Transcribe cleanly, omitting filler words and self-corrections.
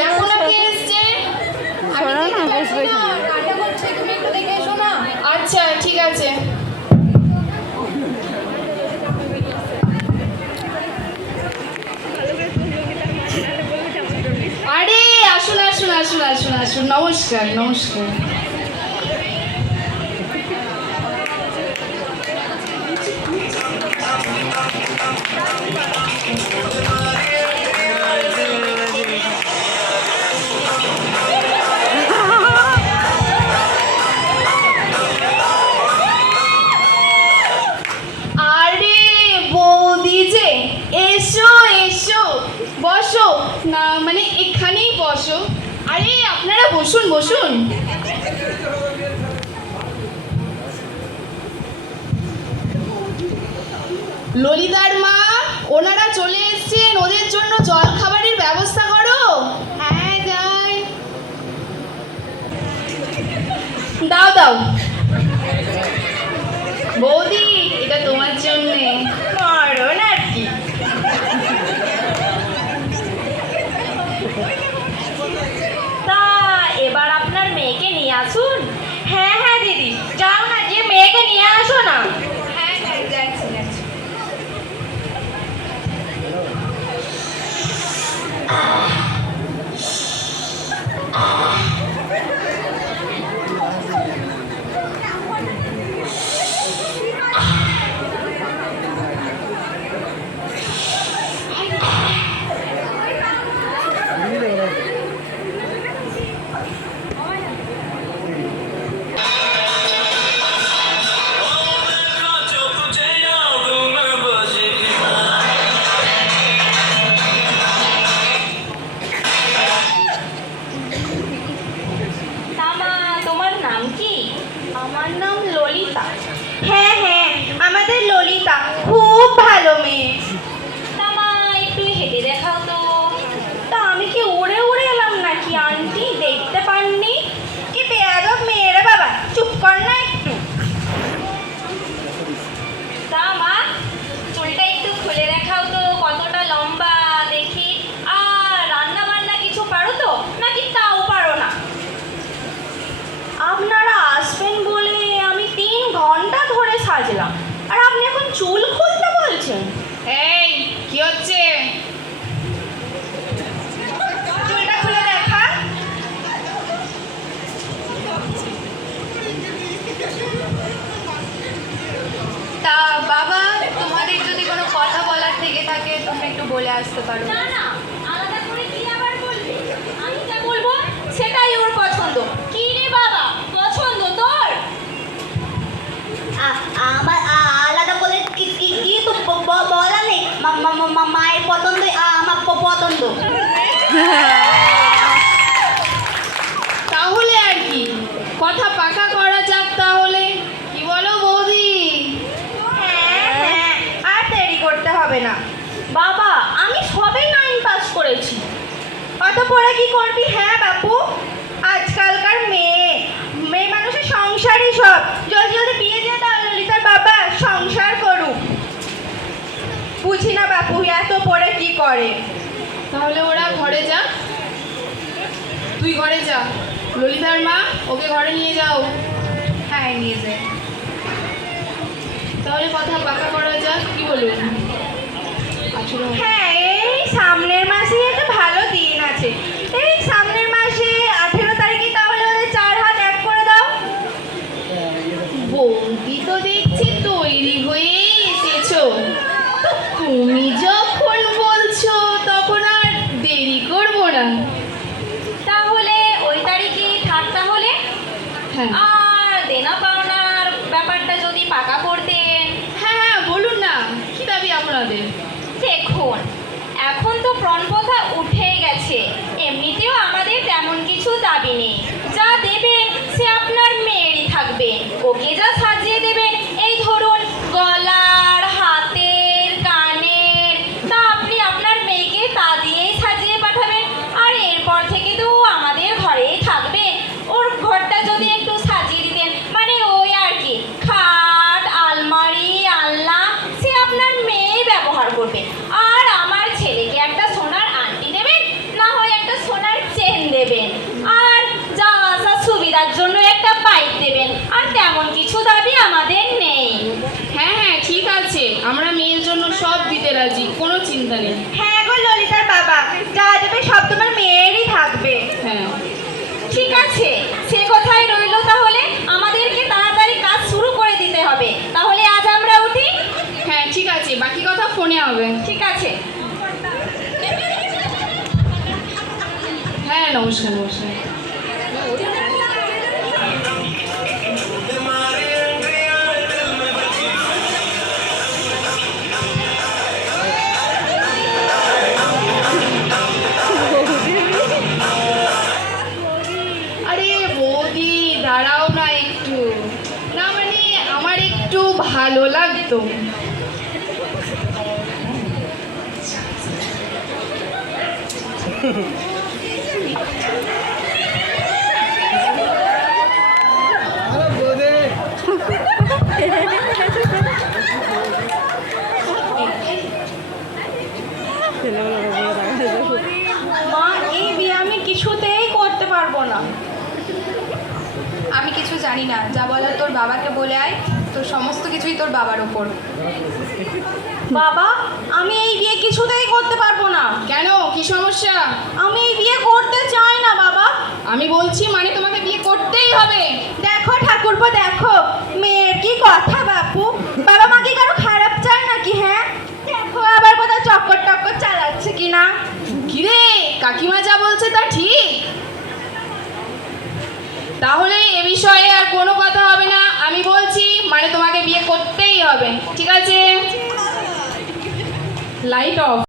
দেখো না কে এসছে। তুমি একটু দেখে এসো না। আচ্ছা ঠিক আছে। আরে আসুন আসুন আসুন আসুন আসুন, নমস্কার নমস্কার। আরে বৌদি যে, এসো এসো বসো না, মানে এখানেই বসো। আরে আপনারা বসুন বসুন। ললিতার মা, ওনারা চলে এসেছেন, ওদের জন্য জল খাবারের ব্যবস্থা করো। হ্যাঁ যাই। দাও দাও বৌদি, এটা তোমার জন্যে। মরণ আর কি। তা এবার আপনার মেয়েকে নিয়ে আসুন। হ্যাঁ হ্যাঁ দিদি, যাও না, যে মেয়েকে নিয়ে আসো না। হ্যাঁ হ্যাঁ যাচ্ছি যাচ্ছি। তা মা, তোমার নাম কি? আমার নাম ললিতা। হ্যাঁ হ্যাঁ, আমাদের ললিতা খুব ভালো মেয়ে। তা মা, একটু হেঁটে দেখাও তো। তা আমি কি উড়ে উড়ে এলাম নাকি আন্টি, দেখতে পাননি? কি বেয়াদব মেয়েরা বাবা, চুপ কর না একটু। তা মা, চুলটা একটু খুলে দেখাও তো, কতটা লম্বা দেখি। আর রান্না বান্না কিছু পারো তো, নাকি তাও পারো না? আপনারা আসবেন বলে আমি 3 ঘন্টা ধরে সাজলাম, আর আপনি এখন চুল খুলতে বলছেন? এই কি হচ্ছে? চুলটা খুলে দেখা। তা বাবা, তোমাদের যদি কোনো কথা বলার থেকে থাকে তোমরা একটু বলে আসতে পারো। না না, আলাদা করে কি আবার বলবে? আমি যা বলবো সেটাই ওর পছন্দ। কি রে বাবা, পছন্দ তোর? আমার আলাদা বলে কি কি কি তো বলা নেই। মায়ের পছন্দ আমার পছন্দ। তাহলে আর কি, কথা পাকা করা যাক তাহলে। কি বলো বৌদি? হ্যাঁ হ্যাঁ, আর দেরি করতে হবে না। বাবা, আমি সবে 9 পাস করেছি। অত পড়ে কি করবি? হ্যাঁ বাপু, আজকালকার মেয়ে মেয়ে মানুষের সংসারই সব। জলদি জলদি বিয়ে দিয়ে দাও, ললিতার বাবা সংসার করুক। বুঝি না বাপু, এত পড়ে কি করে। তাহলে ওরা ঘরে যা, তুই ঘরে যা। ললিতার মা, ওকে ঘরে নিয়ে যাও। হ্যাঁ নিয়ে যাই। তাহলে কথা পাকা করা যাক, কি বলুন? আসলে হ্যাঁ, এই সামনের মাসে একটা ভালো দিন আছে। এই সামনের মাসে 18 তারিখে তাহলে ওদের 4 হাত এক করে দাও। বৌদি তো দেখছি তৈরি হয়েই এসেছো, তো তুমি যখন বলছো তখন আর দেরি করবো না। তাহলে ওই তারিখে থাক তাহলে। হ্যাঁ আর দেনা পাওনার ব্যাপারটা যদি পাকা করতেন। হ্যাঁ হ্যাঁ বলুন না, কি দাবি আপনাদের? দেখুন, এখন তো প্রণপ্রথা উঠে গেছে, এমনিতেও আমাদের তেমন কিছু দাবি নেই। যা দেবেন সে আপনার মেয়েরই থাকবে। ওকে যা সাজিয়ে দেবেন, এই ধরুন গলার, হাতের, কানের, তা আপনি আপনার মেয়েকে তা দিয়েই সাজিয়ে পাঠাবেন। আর এরপর থেকে তো ও আমাদের ঘরেই থাকবে। ওর ঘরটা যদি একটু সাজিয়ে দিতেন, মানে ওই আর কি, খাট, আলমারি, আলনা, সে আপনার মেয়েই ব্যবহার করবে। আর আমার ছেলেকে একটা সোনার আংটি দেবেন, না হয় একটা সোনার চিন্তা নেই। হ্যাঁ গো ললিতার বাবা, যা দেবে সব তোমার মেয়েরই থাকবে। হ্যাঁ ঠিক আছে, সে কথাই রইলো। তাহলে আমাদেরকে তাড়াতাড়ি কাজ শুরু করে দিতে হবে। তাহলে আজ আমরা উঠি। হ্যাঁ ঠিক আছে, বাকি কথা ফোনে হবে। ঠিক আছে। হ্যাঁ নমস্কার নমস্কার। আরে বৌদি দাঁড়াও না একটু। না মানে আমার একটু ভালো লাগতো। মা, এই বিয়ে আমি কিছুতেই করতে পারবো না। আমি কিছু জানি না, যা বলার তোর বাবাকে বলে আয়। তোর সমস্ত কিছুই তোর বাবার ওপর। বাবা, আমি এই বিয়ে কিছুতেই করতে পারবো না। কেন, কি সমস্যা? আমি এই বিয়ে করতে চাই না বাবা। আমি বলছি মানে তোমাকে বিয়ে করতেই হবে। দেখো ঠাকুরপো, দেখো মেয়ের কি কথা বাপু। বাবা মা কি কারো খারাপ চায় নাকি? হ্যাঁ দেখো আবার কোথাও চক্কর টক্কর চালাচ্ছে কিনা। কিরে, কাকিমা যা বলছে তা ঠিক? তাহলে এ বিষয়ে আর কোনো কথা হবে না। আমি বলছি মানে তোমাকে বিয়ে করতেই হবে, ঠিক আছে? Light off.